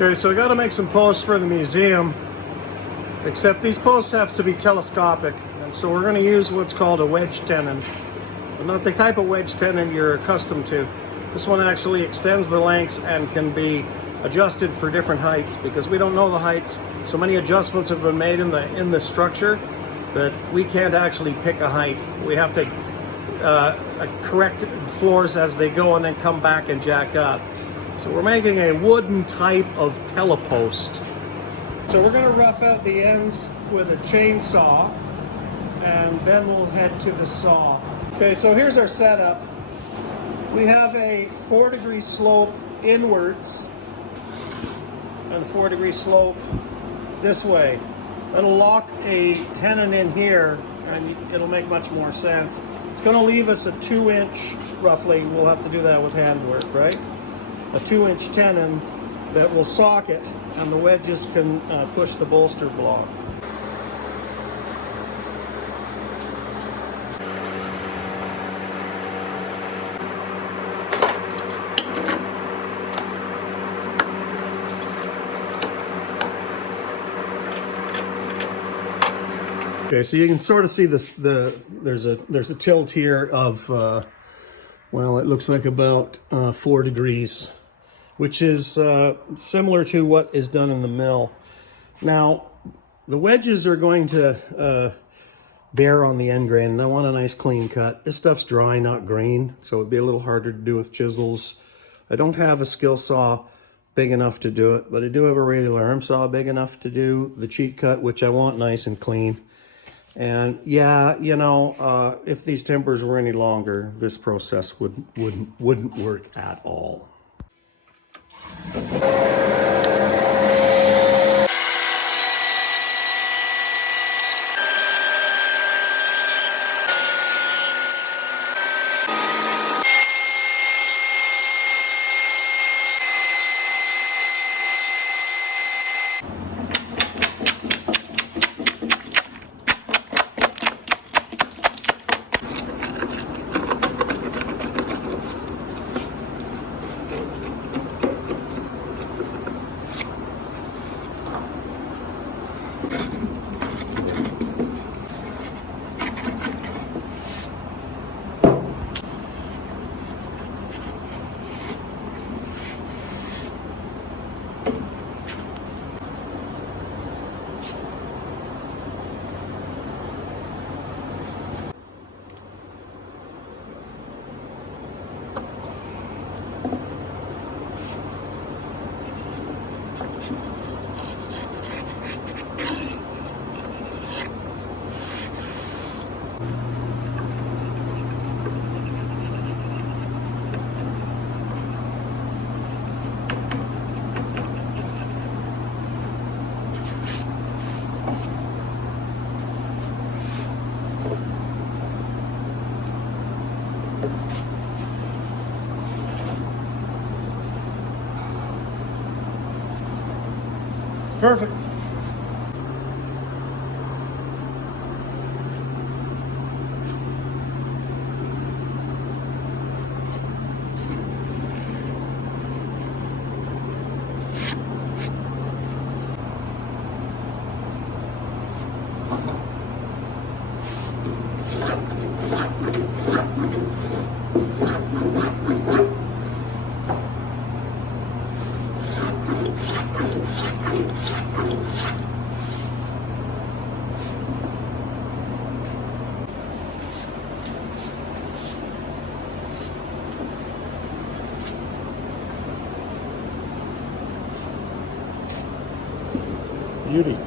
Okay, so I got to make some posts for the museum, except these posts have to be telescopic, and so we're going to use what's called a wedge tenon, but not the type of wedge tenon you're accustomed to. This one actually extends the lengths and can be adjusted for different heights, because we don't know the heights. So many adjustments have been made in the structure that we can't actually pick a height. We have to correct floors as they go and then come back and jack up. So we're making a wooden type of telepost. So we're going to rough out the ends with a chainsaw, and then we'll head to the saw. Okay, so here's our setup. We have a 4-degree slope inwards and a 4-degree slope this way. That'll lock a tenon in here, and it'll make much more sense. It's going to leave us a 2-inch, roughly. We'll have to do that with handwork, right? A 2-inch tenon that will socket, and the wedges can push the bolster block. Okay, so you can sort of see this. There's a tilt here of well, it looks like about 4 degrees, which is similar to what is done in the mill. Now, the wedges are going to bear on the end grain, and I want a nice clean cut. This stuff's dry, not green, so it'd be a little harder to do with chisels. I don't have a skill saw big enough to do it, but I do have a radial arm saw big enough to do the cheat cut, which I want nice and clean. And yeah, you know, if these timbers were any longer, this process wouldn't work at all. Perfect. Beauty.